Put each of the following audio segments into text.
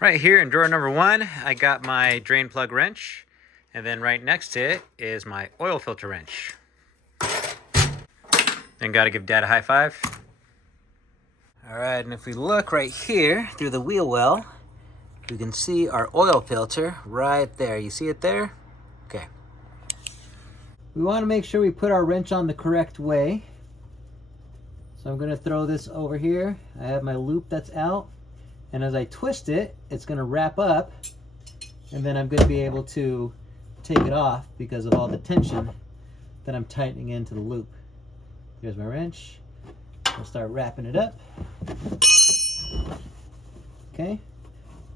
Right here in drawer number 1, I got my drain plug wrench, and then right next to it is my oil filter wrench. And gotta give Dad a high five. All right, and if we look right here through the wheel well, you can see our oil filter right there. You see it there? Okay. We want to make sure we put our wrench on the correct way. So I'm going to throw this over here. I have my loop that's out. And as I twist it, it's going to wrap up. And then I'm going to be able to take it off because of all the tension that I'm tightening into the loop. Here's my wrench. I'll start wrapping it up. Okay.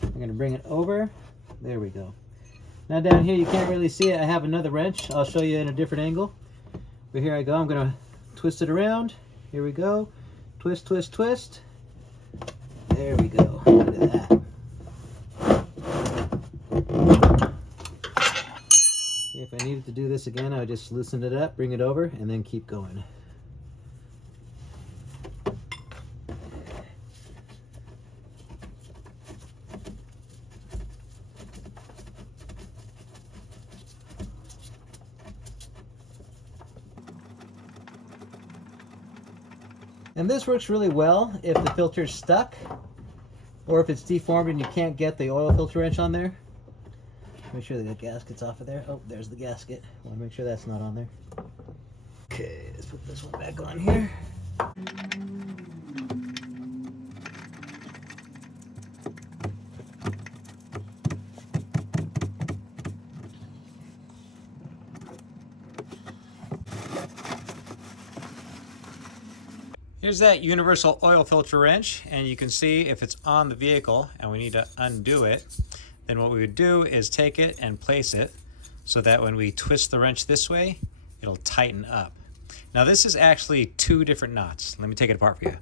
I'm going to bring it over. There we go. Now down here you can't really see it. I have another wrench. I'll show you in a different angle. But here I go. I'm going to twist it around. Here we go. Twist, twist, twist. There we go. Look at that. If I needed to do this again, I would just loosen it up, bring it over, and then keep going. And this works really well if the filter's stuck or if it's deformed and you can't get the oil filter wrench on there. Make sure the gasket's off of there. Oh, there's the gasket. I want to make sure that's not on there. Okay, let's put this one back on here. Here's that universal oil filter wrench, and you can see if it's on the vehicle and we need to undo it, then what we would do is take it and place it so that when we twist the wrench this way, it'll tighten up. Now this is actually 2 different knots. Let me take it apart for you.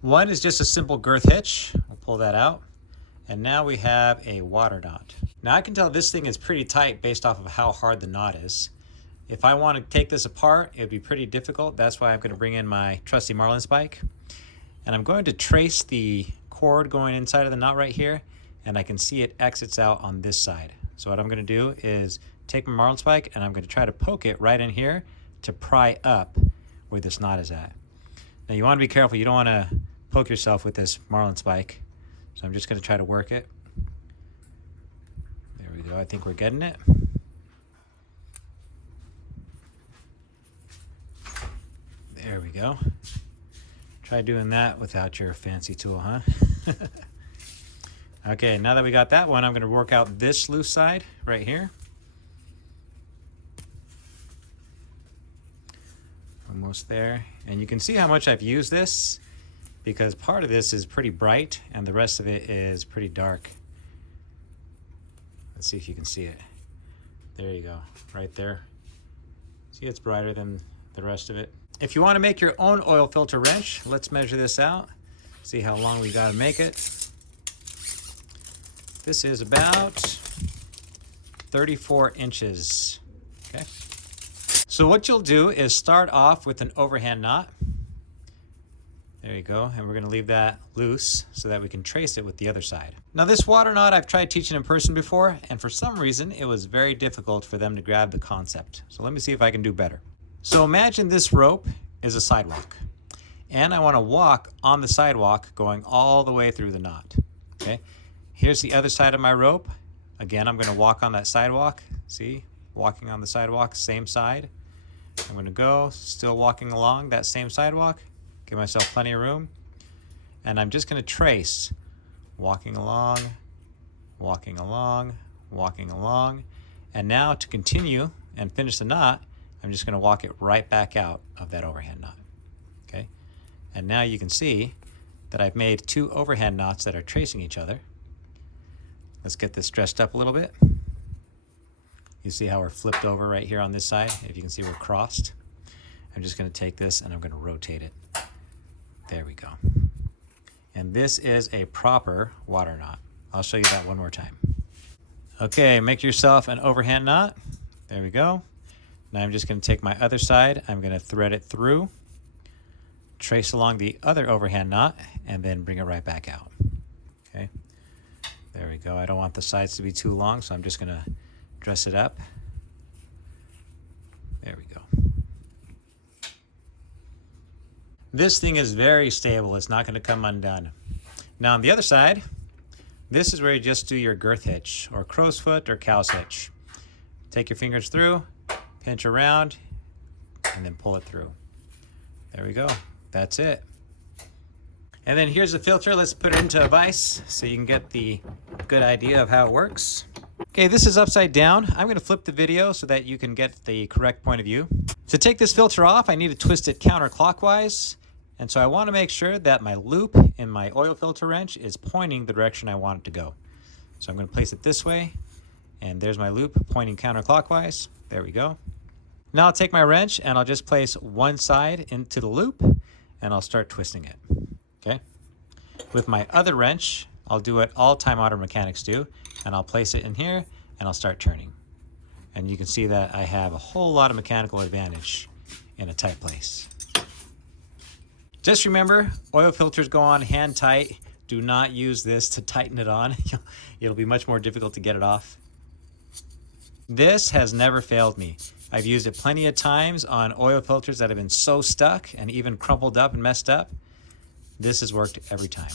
One is just a simple girth hitch. I'll pull that out. And now we have a water knot. Now I can tell this thing is pretty tight based off of how hard the knot is. If I want to take this apart, it'd be pretty difficult. That's why I'm going to bring in my trusty marlin spike. And I'm going to trace the cord going inside of the knot right here, and I can see it exits out on this side. So what I'm going to do is take my marlin spike and I'm going to try to poke it right in here to pry up where this knot is at. Now you want to be careful. You don't want to poke yourself with this marlin spike. So I'm just going to try to work it. There we go. I think we're getting it. There we go. Try doing that without your fancy tool, huh? Okay, now that we got that one, I'm going to work out this loose side right here. Almost there. And you can see how much I've used this because part of this is pretty bright and the rest of it is pretty dark. Let's see if you can see it. There you go, right there. See, it's brighter than the rest of it. If you want to make your own oil filter wrench, let's measure this out. See how long we got to make it. This is about 34 inches. Okay. So what you'll do is start off with an overhand knot. There you go. And we're going to leave that loose so that we can trace it with the other side. Now this water knot I've tried teaching in person before, and for some reason it was very difficult for them to grab the concept. So let me see if I can do better. So imagine this rope is a sidewalk, and I want to walk on the sidewalk going all the way through the knot. Okay, here's the other side of my rope. Again, I'm going to walk on that sidewalk. See, walking on the sidewalk, same side. I'm going to go, still walking along that same sidewalk, give myself plenty of room, and I'm just going to trace, walking along, walking along, walking along, and now to continue and finish the knot, I'm just going to walk it right back out of that overhand knot. Okay, and now you can see that I've made 2 overhand knots that are tracing each other. Let's get this dressed up a little bit. You see how we're flipped over right here on this side? If you can see, we're crossed. I'm just going to take this and I'm going to rotate it. There we go. And this is a proper water knot. I'll show you that one more time. Okay, make yourself an overhand knot. There we go. Now I'm just going to take my other side, I'm going to thread it through, trace along the other overhand knot, and then bring it right back out. Okay. There we go. I don't want the sides to be too long, so I'm just gonna dress it up. There we go. This thing is very stable. It's not gonna come undone. Now on the other side, this is where you just do your girth hitch, or crow's foot, or cow's hitch. Take your fingers through, pinch around, and then pull it through. There we go. That's it. And then here's the filter. Let's put it into a vise so you can get the good idea of how it works. Okay, this is upside down. I'm going to flip the video so that you can get the correct point of view. To take this filter off, I need to twist it counterclockwise. And so I want to make sure that my loop in my oil filter wrench is pointing the direction I want it to go. So I'm going to place it this way. And there's my loop pointing counterclockwise. There we go. Now I'll take my wrench and I'll just place one side into the loop and I'll start twisting it. Okay. With my other wrench, I'll do what all time auto mechanics do, and I'll place it in here and I'll start turning. And you can see that I have a whole lot of mechanical advantage in a tight place. Just remember, oil filters go on hand tight. Do not use this to tighten it on. It'll be much more difficult to get it off. This has never failed me. I've used it plenty of times on oil filters that have been so stuck and even crumpled up and messed up. This has worked every time.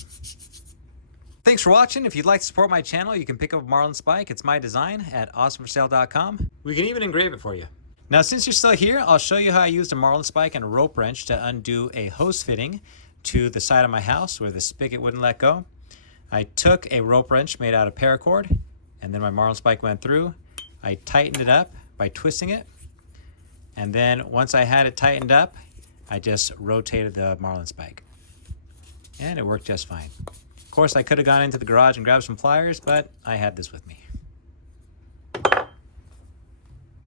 Thanks for watching. If you'd like to support my channel, you can pick up a Marlin spike. It's my design at awesomeforsale.com. We can even engrave it for you. Now, since you're still here, I'll show you how I used a Marlin spike and a rope wrench to undo a hose fitting to the side of my house where the spigot wouldn't let go. I took a rope wrench made out of paracord, and then my Marlin spike went through. I tightened it up by twisting it. And then once I had it tightened up, I just rotated the Marlin spike. And it worked just fine. Of course, I could have gone into the garage and grabbed some pliers, but I had this with me.